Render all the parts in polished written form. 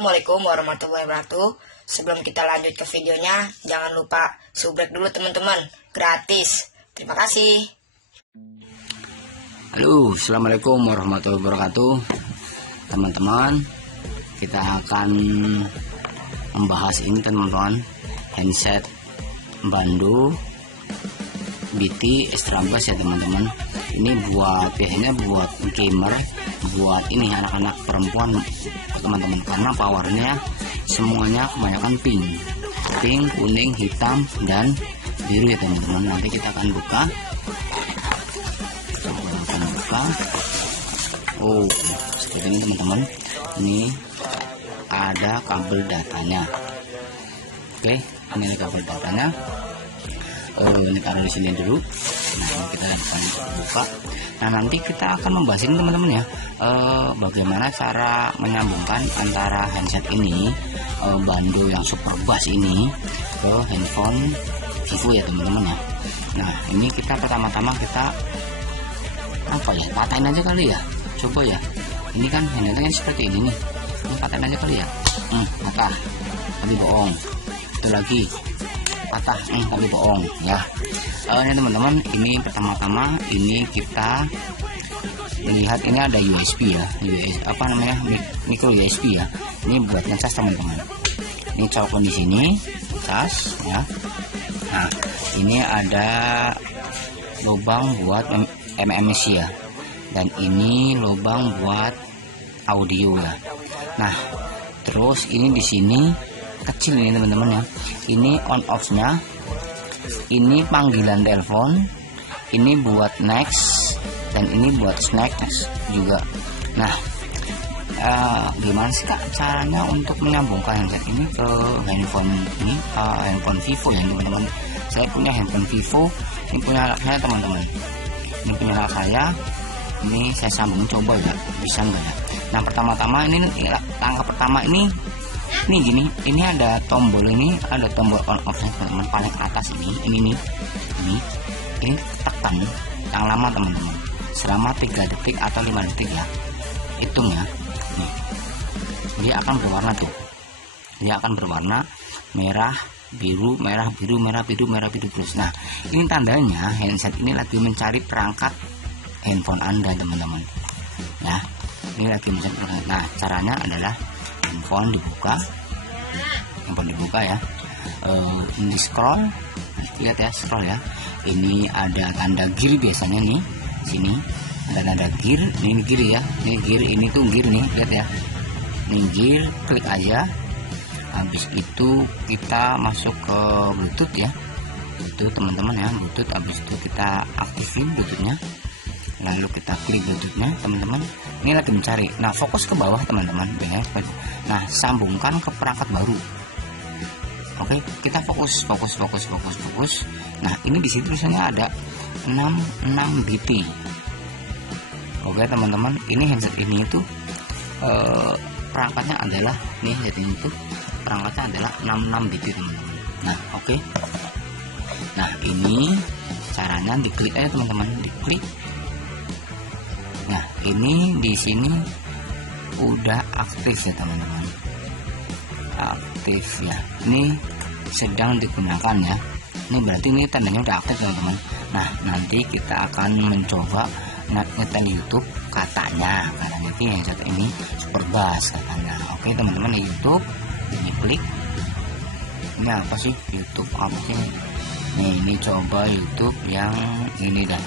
Assalamualaikum warahmatullahi wabarakatuh. Sebelum kita lanjut ke videonya, jangan lupa subrek dulu teman-teman, gratis. Terima kasih. Halo, assalamualaikum warahmatullahi wabarakatuh. Teman-teman, kita akan membahas ini teman-teman, handset Bando BT Extra Bass ya teman-teman. Ini biasanya buat gamer, buat ini anak-anak perempuan teman-teman, karena powernya semuanya kebanyakan pink, kuning, hitam dan biru ya teman-teman. Nanti kita akan buka. Oh, seperti ini teman-teman. Ini ada kabel datanya. Oke, ini ada kabel datanya. Ini taruh di sini dulu. Nah, ini kita akan buka. Nah, nanti kita akan membahas ini teman-teman ya, bagaimana cara menyambungkan antara handset ini, Bando yang super bass ini, ke handphone Vivo ya teman-teman ya. Nah, ini kita pertama-tama kita apa ya, patahin aja kali ya, coba ya. Ini kan handsetnya seperti ini nih, ini patahin aja kali ya. Patah, tapi bohong. Itu lagi patah, tapi bohong ya. Ini teman-teman, ini pertama-tama ini kita lihat, ini ada USB ya, apa namanya, micro USB ya. Ini buat ngecas teman-teman. Ini colokan di sini, cas ya. Nah, ini ada lubang buat MMC ya, dan ini lubang buat audio ya. Nah, terus ini di sini kecil ini teman-teman ya. Ini on off-nya, ini panggilan telepon, ini buat next, dan ini buat snack juga. Nah, gimana sih Kak caranya untuk menyambungkan handset ini ke handphone ini, handphone Vivo ya teman-teman. Saya punya handphone Vivo, ini punya anak saya teman-teman. Ini punya anak saya, ini saya sambung, coba ya, bisa enggak ya. Nah, pertama-tama ini langkah pertama ini gini, ini ada tombol, ini ada tombol on off teman-teman, paling atas ini nih, ini tekan yang lama teman-teman, selama 3 detik atau 5 detik ya, hitung ya. Nih, dia akan berwarna tuh, dia akan berwarna merah biru, merah biru, merah biru, merah biru terus. Nah, ini tandanya handset ini lagi mencari perangkat handphone Anda teman-teman ya. Ini lagi mencari perangkat. Nah, caranya adalah handphone dibuka ya. Ini scroll, lihat ya, scroll ya. Ini ada tanda gear biasanya nih, sini ada tanda gear. Ini gear ya, ini gear, ini tuh gear nih, lihat ya. Ini gear, klik aja. Habis itu kita masuk ke Bluetooth ya, itu teman-teman ya, Bluetooth. Habis itu kita aktifin Bluetoothnya, lalu kita klik Bluetoothnya teman-teman. Ini lagi mencari. Nah, fokus ke bawah teman-teman. Nah, sambungkan ke perangkat baru. Oke, kita fokus. Nah, ini di situ tulisannya ada 66 BT. Oke teman-teman, ini handset ini itu perangkatnya adalah, nih handset ini tuh perangkatnya adalah 66 BT teman-teman. Nah, oke. Nah, ini caranya diklik aja teman-teman, diklik. Nah, ini di sini udah aktif ya teman-teman, aktif ya. Ini sedang digunakan ya. Ini berarti ini tandanya udah aktif teman-teman. Nah, nanti kita akan mencoba nyetel YouTube katanya ini handset ini super bass katanya. Oke teman-teman, di YouTube ini klik. Ini apa sih YouTube apa sih? Nih, ini coba YouTube yang ini dah.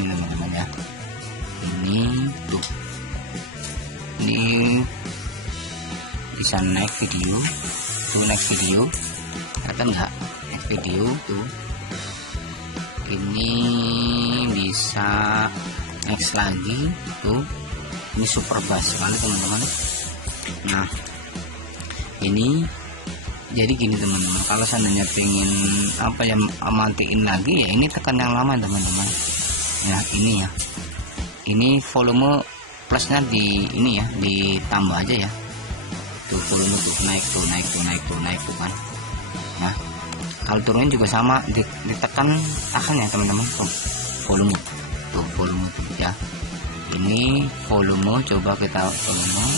Ini teman-teman ya. Ini tuh. Ini bisa naik video. Tuh next video. Kata enggak? Next video tuh. Ini bisa next lagi tuh. Ini super bass sekali teman-teman. Nah, ini jadi gini teman-teman, kalau seandainya pengen apa ya, matiin lagi ya, ini tekan yang lama teman-teman ya. Ini ya, ini volume plusnya di ini ya, ditambah aja ya. Tuh volume tuh naik tuh kan. Nah, kalau turunin juga sama, ditekan tekan ya teman-teman. Tuh volume tuh ya. ini volume, coba kita volume.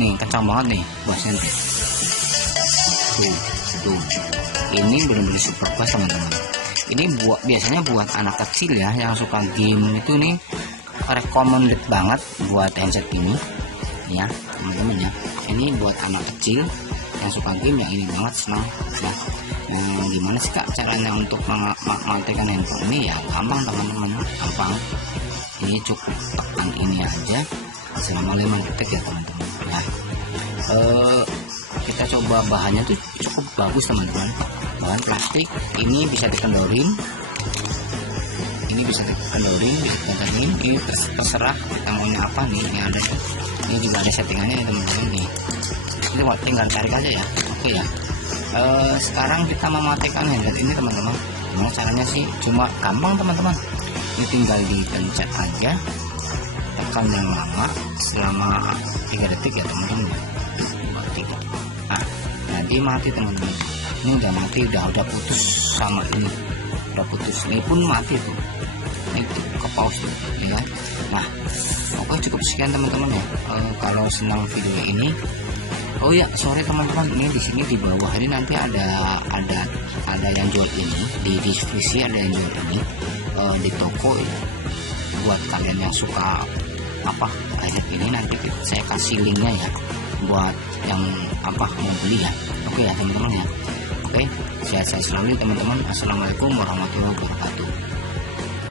Nih kencang banget nih bassnya nih. Tuh ini benar-benar super bass teman-teman. Ini biasanya buat anak kecil ya yang suka game itu nih, recommended banget buat handset ini ya teman-teman ya. Ini buat anak kecil yang suka game yang ini banget senang ya. Gimana sih kak caranya untuk mematikan handphone ini? Ya gampang teman-teman, gampang. Ini cukup tekan ini aja selama 5 detik ya teman-teman ya. Kita coba bahannya tuh cukup bagus teman-teman, bahan plastik. Ini bisa dikendorin, ini bisa dikendorin, ini terserah kita maunya apa nih. Ini juga ada settingannya ya teman-teman nih. Ini tinggal tarik aja ya. Oke ya. Sekarang kita mematikan handset ini teman-teman. Gimana caranya sih? Cuma gampang teman-teman. Ini tinggal dipencet aja, tekan yang lama selama 3 detik ya teman-teman. 3. Nah, jadi mati teman-teman. Ini udah mati, udah putus sama ini, udah putus. Ini pun mati tuh. Ini tuh ke pause tuh, ya. Nah, oke cukup sekian teman-teman ya. Kalau senang video ini, oh ya sorry teman-teman, ini di sini di bawah ini nanti ada yang jual ini di deskripsi, ada yang jual ini di toko ya. Buat kalian yang suka headset ini, nanti saya kasih linknya ya buat yang mau beli ya. Oke ya teman-teman ya. Oke, sehat-sehat selalu teman-teman. Assalamualaikum warahmatullahi wabarakatuh.